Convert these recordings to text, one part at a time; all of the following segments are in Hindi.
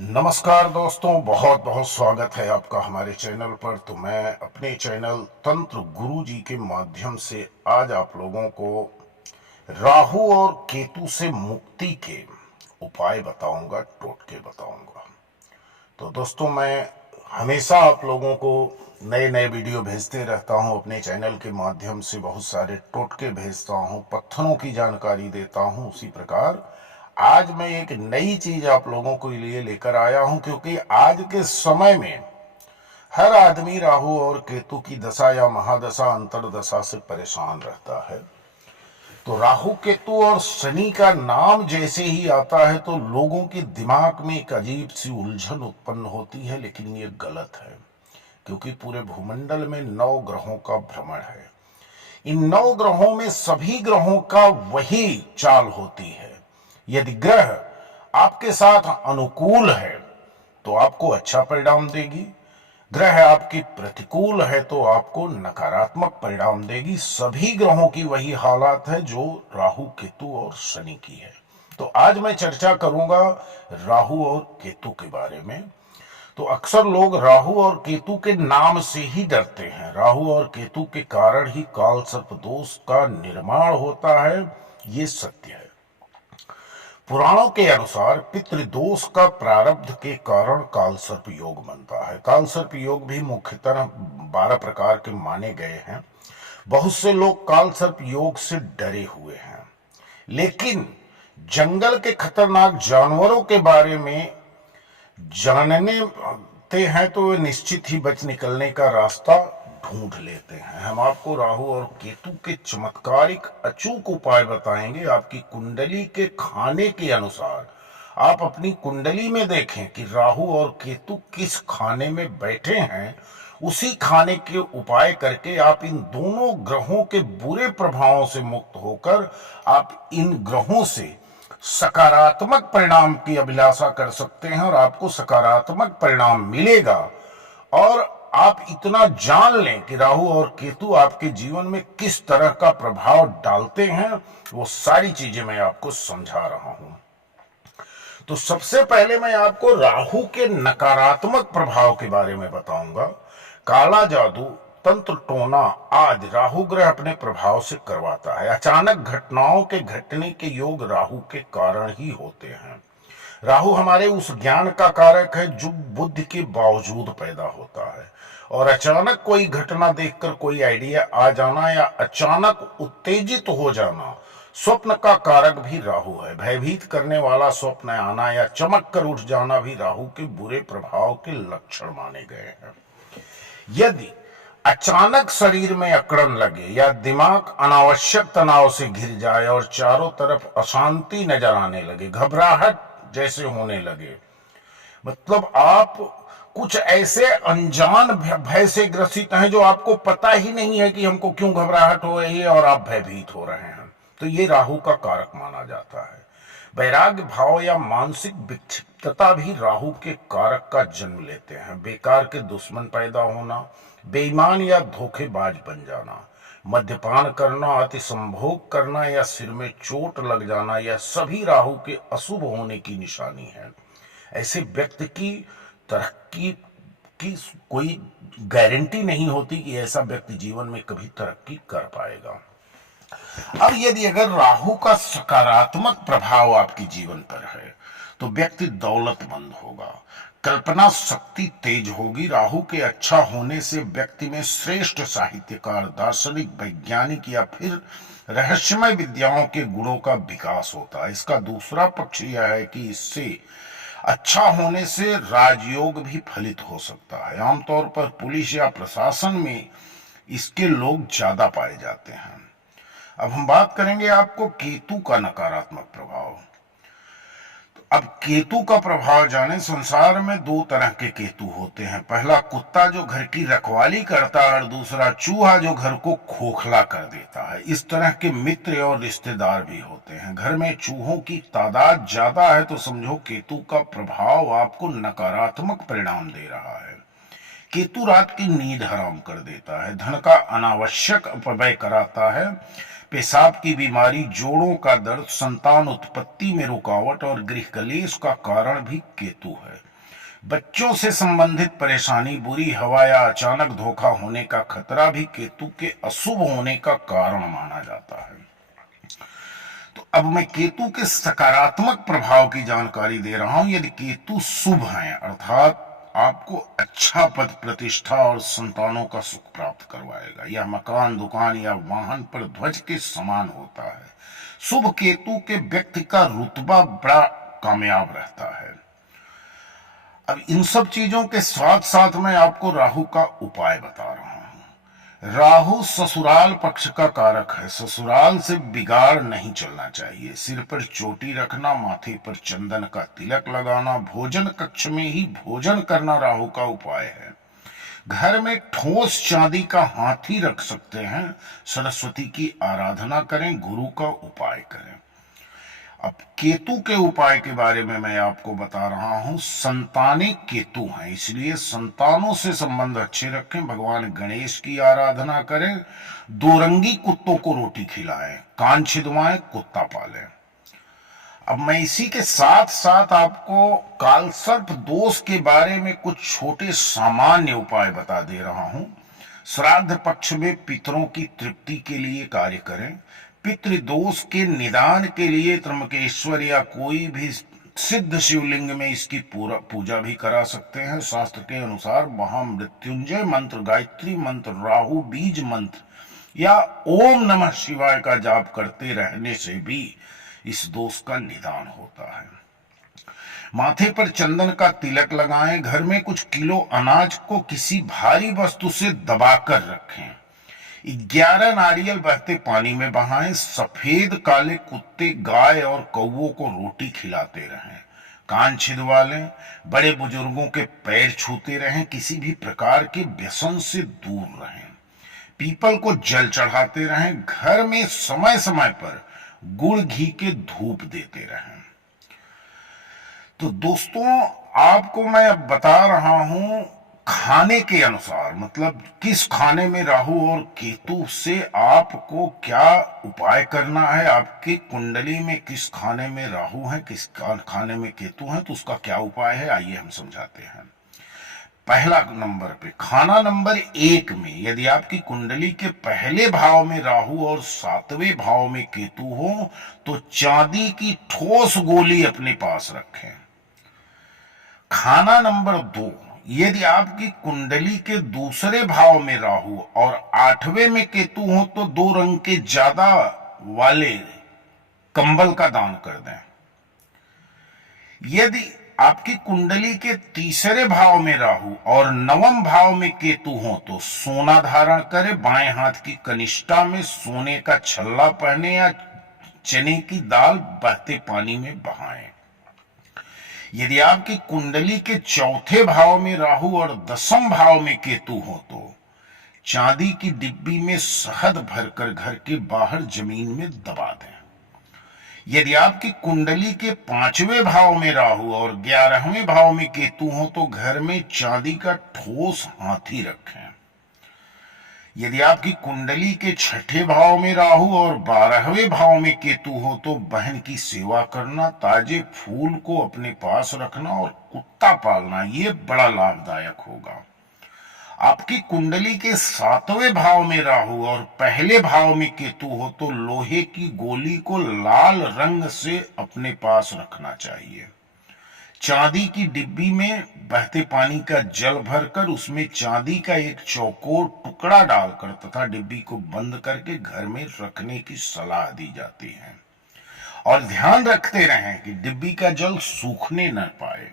नमस्कार दोस्तों, बहुत बहुत स्वागत है आपका हमारे चैनल पर। तो मैं अपने चैनल तंत्र गुरु जी के माध्यम से आज आप लोगों को राहु और केतु से मुक्ति के उपाय बताऊंगा, टोटके बताऊंगा। तो दोस्तों, मैं हमेशा आप लोगों को नए नए वीडियो भेजते रहता हूं अपने चैनल के माध्यम से, बहुत सारे टोटके भेजता हूं, पत्थरों की जानकारी देता हूं। उसी प्रकार आज मैं एक नई चीज आप लोगों के लिए लेकर आया हूं, क्योंकि आज के समय में हर आदमी राहु और केतु की दशा या महादशा अंतरदशा से परेशान रहता है। तो राहु केतु और शनि का नाम जैसे ही आता है तो लोगों के दिमाग में एक अजीब सी उलझन उत्पन्न होती है, लेकिन ये गलत है, क्योंकि पूरे भूमंडल में 9 ग्रहों का भ्रमण है। इन 9 ग्रहों में सभी ग्रहों का वही चाल होती है। यदि ग्रह आपके साथ अनुकूल है तो आपको अच्छा परिणाम देगी, ग्रह आपकी प्रतिकूल है तो आपको नकारात्मक परिणाम देगी। सभी ग्रहों की वही हालात है जो राहु केतु और शनि की है। तो आज मैं चर्चा करूंगा राहु और केतु के बारे में। तो अक्सर लोग राहु और केतु के नाम से ही डरते हैं। राहु और केतु के कारण ही काल सर्प दोष का निर्माण होता है, ये सत्य है। पुराणों के अनुसार पितृदोष का प्रारब्ध के कारण कालसर्प योग बनता है। कालसर्प योग भी मुख्यतः 12 प्रकार के माने गए हैं। बहुत से लोग कालसर्प योग से डरे हुए हैं, लेकिन जंगल के खतरनाक जानवरों के बारे में जानते हैं तो वे निश्चित ही बच निकलने का रास्ता ढूंढ लेते हैं। हम आपको राहु और केतु के चमत्कारिक अचूक उपाय बताएंगे। आपकी कुंडली के खाने के अनुसार आप अपनी कुंडली में देखें कि राहु और केतु किस खाने में बैठे हैं, उसी खाने के उपाय करके आप इन दोनों ग्रहों के बुरे प्रभावों से मुक्त होकर आप इन ग्रहों से सकारात्मक परिणाम की अभिलाषा कर सकते हैं और आपको सकारात्मक परिणाम मिलेगा। और आप इतना जान लें कि राहु और केतु आपके जीवन में किस तरह का प्रभाव डालते हैं, वो सारी चीजें मैं आपको समझा रहा हूं। तो सबसे पहले मैं आपको राहु के नकारात्मक प्रभाव के बारे में बताऊंगा। काला जादू, तंत्र टोना आज राहु ग्रह अपने प्रभाव से करवाता है। अचानक घटनाओं के घटने के योग राहु के कारण ही होते हैं। राहु हमारे उस ज्ञान का कारक है जो बुद्धि के बावजूद पैदा होता है, और अचानक कोई घटना देखकर कोई आइडिया आ जाना या अचानक उत्तेजित हो जाना, स्वप्न का कारक भी राहु है। भयभीत करने वाला स्वप्न आना या चमक कर उठ जाना भी राहु के बुरे प्रभाव के लक्षण माने गए हैं। यदि अचानक शरीर में अकड़न लगे या दिमाग अनावश्यक तनाव से घिर जाए और चारों तरफ अशांति नजर आने लगे, घबराहट जैसे होने लगे, मतलब आप कुछ ऐसे अनजान भय से ग्रसित हैं जो आपको पता ही नहीं है कि हमको क्यों घबराहट हो रही है और आप भयभीत हो रहे हैं, तो ये राहु का कारक माना जाता है। वैराग्य भाव या मानसिक विक्षिप्तता भी राहु के कारक का जन्म लेते हैं। बेकार के दुश्मन पैदा होना, बेईमान या धोखेबाज बन जाना, मद्यपान करना, अति संभोग करना या सिर में चोट लग जाना, यह सभी राहु के अशुभ होने की निशानी है। ऐसे व्यक्ति की तरक्की की कोई गारंटी नहीं होती कि ऐसा व्यक्ति जीवन में कभी तरक्की कर पाएगा। अब यदि अगर राहु का सकारात्मक प्रभाव आपके जीवन पर है तो व्यक्ति दौलतमंद होगा, कल्पना शक्ति तेज होगी। राहु के अच्छा होने से व्यक्ति में श्रेष्ठ साहित्यकार, दार्शनिक, वैज्ञानिक या फिर रहस्यमय विद्याओं के गुणों का विकास होता है। इसका दूसरा पक्ष यह है कि इससे अच्छा होने से राजयोग भी फलित हो सकता है। आमतौर पर पुलिस या प्रशासन में इसके लोग ज्यादा पाए जाते हैं। अब हम बात करेंगे आपको केतु का नकारात्मक प्रभाव। तो अब केतु का प्रभाव जाने। संसार में 2 तरह के केतु होते हैं। पहला कुत्ता जो घर की रखवाली करता है और दूसरा चूहा जो घर को खोखला कर देता है। इस तरह के मित्र और रिश्तेदार भी होते हैं। घर में चूहों की तादाद ज्यादा है तो समझो केतु का प्रभाव आपको नकारात्मक परिणाम दे रहा है। केतु रात की नींद हराम कर देता है, धन का अनावश्यक अपव्यय कराता है, पेशाब की बीमारी, जोड़ों का दर्द, संतान उत्पत्ति में रुकावट और गृह कलेश का कारण भी केतु है। बच्चों से संबंधित परेशानी, बुरी हवा या अचानक धोखा होने का खतरा भी केतु के अशुभ होने का कारण माना जाता है। तो अब मैं केतु के सकारात्मक प्रभाव की जानकारी दे रहा हूं। यदि केतु शुभ है अर्थात आपको अच्छा पद प्रतिष्ठा और संतानों का सुख प्राप्त करवाएगा। यह मकान, दुकान या वाहन पर ध्वज के समान होता है। शुभ केतु के व्यक्ति का रुतबा बड़ा कामयाब रहता है। अब इन सब चीजों के साथ साथ मैं आपको राहु का उपाय बता रहा हूं। राहु ससुराल पक्ष का कारक है। ससुराल से बिगाड़ नहीं चलना चाहिए। सिर पर चोटी रखना, माथे पर चंदन का तिलक लगाना, भोजन कक्ष में ही भोजन करना राहु का उपाय है। घर में ठोस चांदी का हाथी रख सकते हैं। सरस्वती की आराधना करें, गुरु का उपाय करें। अब केतु के उपाय के बारे में मैं आपको बता रहा हूं। संतानें केतु हैं, इसलिए संतानों से संबंध अच्छे रखें। भगवान गणेश की आराधना करें। दो रंगी कुत्तों को रोटी खिलाएं, कान छिदवाएं, कुत्ता पालें। अब मैं इसी के साथ साथ आपको कालसर्प दोष के बारे में कुछ छोटे सामान्य उपाय बता दे रहा हूं। श्राद्ध पक्ष में पितरों की तृप्ति के लिए कार्य करें। पितृदोष के निदान के लिए त्र्यंबकेश्वर या कोई भी सिद्ध शिवलिंग में इसकी पूजा भी करा सकते हैं। शास्त्र के अनुसार महामृत्युंजय मंत्र, गायत्री मंत्र, राहु बीज मंत्र या ओम नमः शिवाय का जाप करते रहने से भी इस दोष का निदान होता है। माथे पर चंदन का तिलक लगाएं। घर में कुछ किलो अनाज को किसी भारी वस्तु से दबाकर रखें। 11 नारियल बहते पानी में बहाएं। सफेद काले कुत्ते, गाय और कौवों को रोटी खिलाते रहें। कान छिदवा लें। बड़े बुजुर्गों के पैर छूते रहें। किसी भी प्रकार के व्यसन से दूर रहें। पीपल को जल चढ़ाते रहें। घर में समय समय पर गुड़ घी के धूप देते रहें। तो दोस्तों, आपको मैं अब बता रहा हूं खाने के अनुसार, मतलब किस खाने में राहु और केतु से आपको क्या उपाय करना है। आपकी कुंडली में किस खाने में राहु है, किस खाने में केतु है, तो उसका क्या उपाय है, आइए हम समझाते हैं। पहला नंबर पे, खाना नंबर 1 में यदि आपकी कुंडली के पहले भाव में राहु और 7वें भाव में केतु हो तो चांदी की ठोस गोली अपने पास रखें। खाना नंबर 2, यदि आपकी कुंडली के दूसरे भाव में राहु और 8वें में केतु हो तो 2 रंग के ज्यादा वाले कंबल का दान कर दें। यदि आपकी कुंडली के तीसरे भाव में राहु और 9वें भाव में केतु हो तो सोना धारण करें। बाएं हाथ की कनिष्ठा में सोने का छल्ला पहने या चने की दाल बहते पानी में बहाएं। यदि आपकी कुंडली के चौथे भाव में राहु और 10वें भाव में केतु हो तो चांदी की डिब्बी में शहद भरकर घर के बाहर जमीन में दबा दें। यदि आपकी कुंडली के 5वें भाव में राहु और 11वें भाव में केतु हो तो घर में चांदी का ठोस हाथी रखें। यदि आपकी कुंडली के 6ठे भाव में राहु और 12वें भाव में केतु हो तो बहन की सेवा करना, ताजे फूल को अपने पास रखना और कुत्ता पालना, ये बड़ा लाभदायक होगा। आपकी कुंडली के 7वें भाव में राहु और पहले भाव में केतु हो तो लोहे की गोली को लाल रंग से अपने पास रखना चाहिए। चांदी की डिब्बी में बहते पानी का जल भरकर उसमें चांदी का एक चौकोर टुकड़ा डालकर तथा डिब्बी को बंद करके घर में रखने की सलाह दी जाती है। और ध्यान रखते रहें कि डिब्बी का जल सूखने न पाए।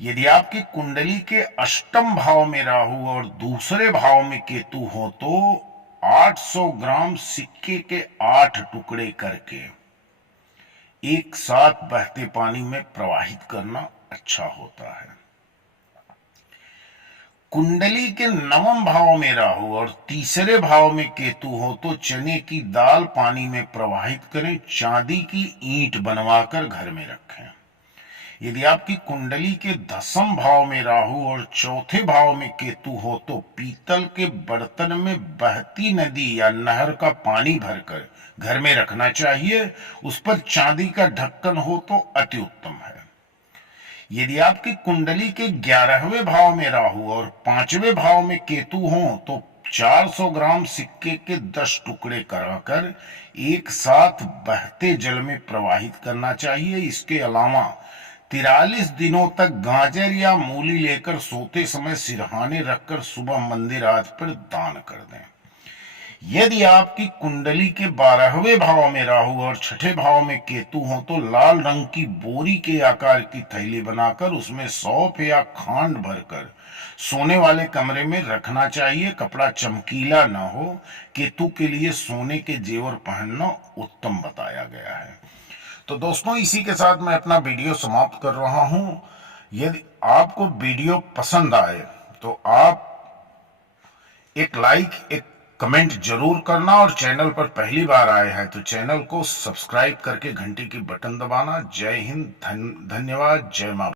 यदि आपकी कुंडली के 8वें भाव में राहु और दूसरे भाव में केतु हो तो 800 ग्राम सिक्के के 8 टुकड़े करके एक साथ बहते पानी में प्रवाहित करना अच्छा होता है। कुंडली के 9वें भाव में राहु और तीसरे भाव में केतु हो तो चने की दाल पानी में प्रवाहित करें। चांदी की ईंट बनवाकर घर में रखें। यदि आपकी कुंडली के 10वें भाव में राहु और चौथे भाव में केतु हो तो पीतल के बर्तन में बहती नदी या नहर का पानी भरकर घर में रखना चाहिए। उस पर चांदी का ढक्कन हो तो अति उत्तम है। यदि आपकी कुंडली के 11वें भाव में राहु और 5वें भाव में केतु हो तो 400 ग्राम सिक्के के 10 टुकड़े कराकर एक साथ बहते जल में प्रवाहित करना चाहिए। इसके अलावा 43 दिनों तक गाजर या मूली लेकर सोते समय सिरहाने रखकर सुबह मंदिर आदि पर दान कर दें। यदि आपकी कुंडली के 12वें भाव में राहु और 6ठे भाव में केतु हो तो लाल रंग की बोरी के आकार की थैली बनाकर उसमें सौंफ या खांड भरकर सोने वाले कमरे में रखना चाहिए। कपड़ा चमकीला न हो। केतु के लिए सोने के जेवर पहनना उत्तम बताया गया है। तो दोस्तों, इसी के साथ मैं अपना वीडियो समाप्त कर रहा हूं। यदि आपको वीडियो पसंद आए तो आप एक लाइक, एक कमेंट जरूर करना और चैनल पर पहली बार आए हैं तो चैनल को सब्सक्राइब करके घंटी की बटन दबाना। जय हिंद, धन्यवाद, जय मां।